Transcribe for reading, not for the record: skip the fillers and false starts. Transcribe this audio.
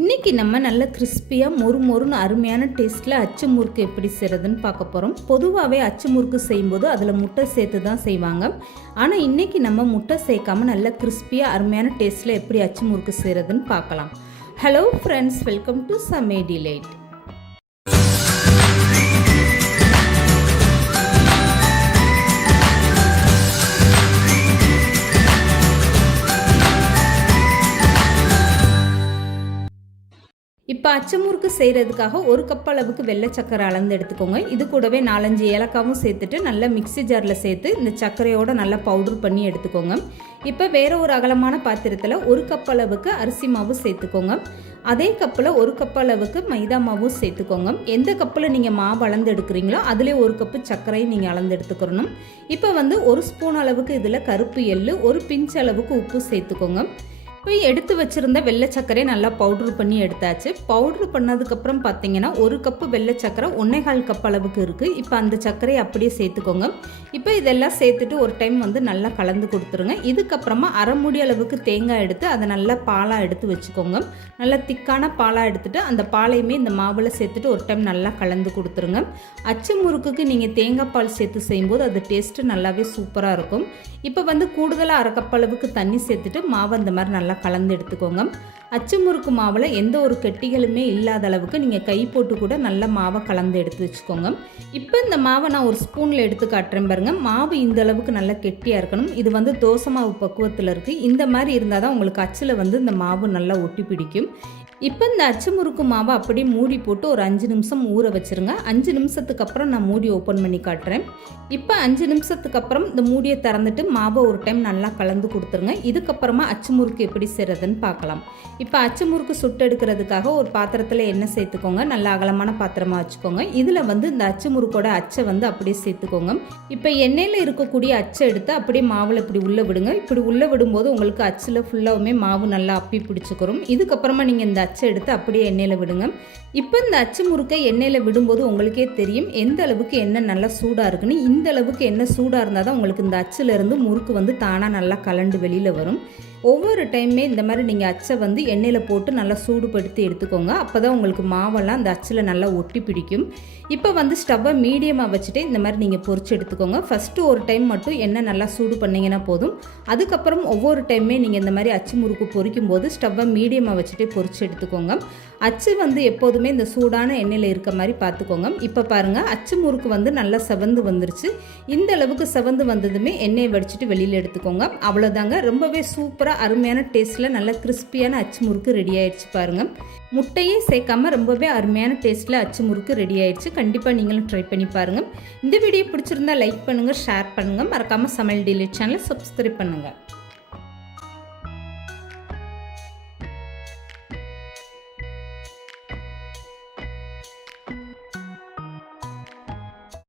இன்றைக்கி நம்ம நல்ல கிறிஸ்பியாக மொறுன்னு அருமையான டேஸ்ட்டில் அச்சு முறுக்கு எப்படி செய்கிறதுன்னு பார்க்க போகிறோம். பொதுவாகவே அச்சு முறுக்கு செய்யும்போது அதில் முட்டை சேர்த்து தான் செய்வாங்க. ஆனால் இன்றைக்கி நம்ம முட்டை சேர்க்காமல் நல்ல கிறிஸ்பியாக அருமையான டேஸ்ட்டில் எப்படி அச்சு முறுக்கு செய்கிறதுன்னு பார்க்கலாம். ஹலோ ஃப்ரெண்ட்ஸ், வெல்கம் டு சமே டிலைட். இப்போ அச்சு முறுக்கு செய்கிறதுக்காக ஒரு கப் அளவுக்கு வெள்ளை சக்கரை அளந்து எடுத்துக்கோங்க. இது கூடவே 4-5 ஏலக்காவும் சேர்த்துட்டு நல்லா மிக்ஸி ஜாரில் சேர்த்து இந்த சர்க்கரையோடு நல்லா பவுடர் பண்ணி எடுத்துக்கோங்க. இப்போ வேறு ஒரு அகலமான பாத்திரத்தில் ஒரு கப் அளவுக்கு அரிசி மாவு சேர்த்துக்கோங்க. அதே கப்பில் ஒரு கப் அளவுக்கு மைதா மாவும் சேர்த்துக்கோங்க. எந்த கப்பில் நீங்கள் மாவு அளந்து எடுக்கிறீங்களோ அதிலே ஒரு கப்பு சர்க்கரையும் நீங்கள் அளந்து எடுத்துக்கிறணும். இப்போ ஒரு ஸ்பூன் அளவுக்கு இதில் கருப்பு எள்ளு, ஒரு பிஞ்ச் அளவுக்கு உப்பு சேர்த்துக்கோங்க. இப்போ எடுத்து வச்சுருந்த வெள்ளை சர்க்கரையை நல்லா பவுட்ரு பண்ணி எடுத்தாச்சு. பவுட்ரு பண்ணதுக்கப்புறம் பார்த்தீங்கன்னா ஒரு கப்பு வெள்ளை சர்க்கரை 1/4 கப் அளவுக்கு இருக்குது. இப்போ அந்த சர்க்கரையை அப்படியே சேர்த்துக்கோங்க. இப்போ இதெல்லாம் சேர்த்துட்டு ஒரு டைம் நல்லா கலந்து கொடுத்துருங்க. இதுக்கப்புறமா அரை மூடி அளவுக்கு தேங்காய் எடுத்து அதை நல்லா பாலாக எடுத்து வச்சுக்கோங்க. நல்லா திக்கான பாலாக எடுத்துகிட்டு அந்த பாலையுமே இந்த மாவில் சேர்த்துட்டு ஒரு டைம் நல்லா கலந்து கொடுத்துருங்க. அச்சு முறுக்குக்கு நீங்கள் தேங்காய் பால் சேர்த்து செய்யும்போது அது டேஸ்ட்டு நல்லாவே சூப்பராக இருக்கும். இப்போ கூடுதலாக அரை கப் அளவுக்கு தண்ணி சேர்த்துட்டு மாவை அந்த மாதிரி நல்லா கலந்து எடுத்துக்கோங்க. அச்சு முறுக்கு மாவில் எந்த ஒரு கெட்டிகளுமே இல்லாத அளவுக்கு நீங்கள் கை போட்டு கூட நல்ல மாவை கலந்து எடுத்து வச்சுக்கோங்க. இப்போ இந்த மாவை நான் ஒரு ஸ்பூனில் எடுத்து காட்டுறேன் பாருங்க. மாவு இந்த அளவுக்கு நல்லா கெட்டியாக இருக்கணும். இது தோசை மாவு பக்குவத்தில் இருக்குது. இந்த மாதிரி இருந்தால் தான் உங்களுக்கு அச்சில் இந்த மாவு நல்லா ஒட்டி பிடிக்கும். இப்போ இந்த அச்சு முறுக்கு மாவை அப்படியே மூடி போட்டு ஒரு 5 நிமிஷம் ஊற வச்சுருங்க. 5 நிமிஷத்துக்கு அப்புறம் நான் மூடி ஓப்பன் பண்ணி காட்டுறேன். இப்போ 5 நிமிஷத்துக்கு அப்புறம் இந்த மூடியை திறந்துட்டு மாவை ஒரு டைம் நல்லா கலந்து கொடுத்துருங்க. இதுக்கப்புறமா அச்சு முறுக்கு எப்படி செய்கிறதுன்னு பார்க்கலாம். இப்போ அச்சு முறுக்கு சுட்டு எடுக்கிறதுக்காக ஒரு பாத்திரத்தில் எண்ணெய் சேர்த்துக்கோங்க. நல்ல அகலமான பாத்திரமாக வச்சுக்கோங்க. இதில் இந்த அச்சு முறுக்கோட அச்சை அப்படியே சேர்த்துக்கோங்க. இப்போ எண்ணெயில் இருக்கக்கூடிய அச்சை எடுத்து அப்படியே மாவில் இப்படி உள்ளே விடுங்க. இப்படி உள்ளே விடும்போது உங்களுக்கு அச்சில் ஃபுல்லாகவுமே மாவு நல்லா அப்பி பிடிச்சிக்கிறோம். இதுக்கப்புறமா நீங்கள் இந்த அச்சை எடுத்து அப்படியே எண்ணெயில் விடுங்க. இப்போ இந்த அச்சு முறுக்கை எண்ணெயில் விடும்போது உங்களுக்கே தெரியும் எந்த அளவுக்கு எண்ணெய் நல்லா சூடாக இருக்குன்னு. இந்த அளவுக்கு எண்ணெய் சூடாக இருந்தால் தான் உங்களுக்கு இந்த அச்சிலேருந்து முறுக்கு தானாக நல்லா கலண்டு வெளியில் வரும். ஒவ்வொரு டைமே இந்த மாதிரி நீங்கள் அச்சை எண்ணெயில் போட்டு நல்லா சூடுபடுத்தி எடுத்துக்கோங்க. அப்போ தான் உங்களுக்கு மாவெல்லாம் அந்த அச்சில் நல்லா ஒட்டி பிடிக்கும். இப்போ ஸ்டவ்வை மீடியமாக வச்சுட்டு இந்த மாதிரி நீங்கள் பொரிச்சு எடுத்துக்கோங்க. ஃபஸ்ட்டு ஒரு டைம் மட்டும் எண்ணெய் நல்லா சூடு பண்ணிங்கன்னா போதும். அதுக்கப்புறம் ஒவ்வொரு டைமே நீங்கள் இந்த மாதிரி அச்சு முறுக்கு பொரிக்கும் போது ஸ்டவ்வை மீடியமாக வச்சுட்டு பொரிச்சு எடுத்துக்கோங்க. அச்சு எப்போதுமே இந்த சூடான எண்ணெயில் இருக்க மாதிரி பார்த்துக்கோங்க. இப்போ பாருங்கள், அச்சு முறுக்கு நல்லா செவந்து வந்துருச்சு. இந்த அளவுக்கு செவந்து வந்ததுமே எண்ணெயை வடிச்சிட்டு வெளியில் எடுத்துக்கோங்க. அவ்வளோதாங்க. ரொம்பவே சூப்பராக அருமையான டேஸ்ட்டில் நல்ல கிறிஸ்பியான அச்சு முறுக்கு ரெடி ஆயிடுச்சு பாருங்கள். முட்டையே சேர்க்காம ரொம்பவே அருமையான டேஸ்ட்டில் அச்சு முறுக்கு ரெடி ஆயிடுச்சு. கண்டிப்பாக நீங்களும் ட்ரை பண்ணி பாருங்கள். இந்த வீடியோ பிடிச்சிருந்தா லைக் பண்ணுங்கள், ஷேர் பண்ணுங்கள். மறக்காமல் சமையல் டிலைட் சேனலை சப்ஸ்கிரைப் பண்ணுங்கள்.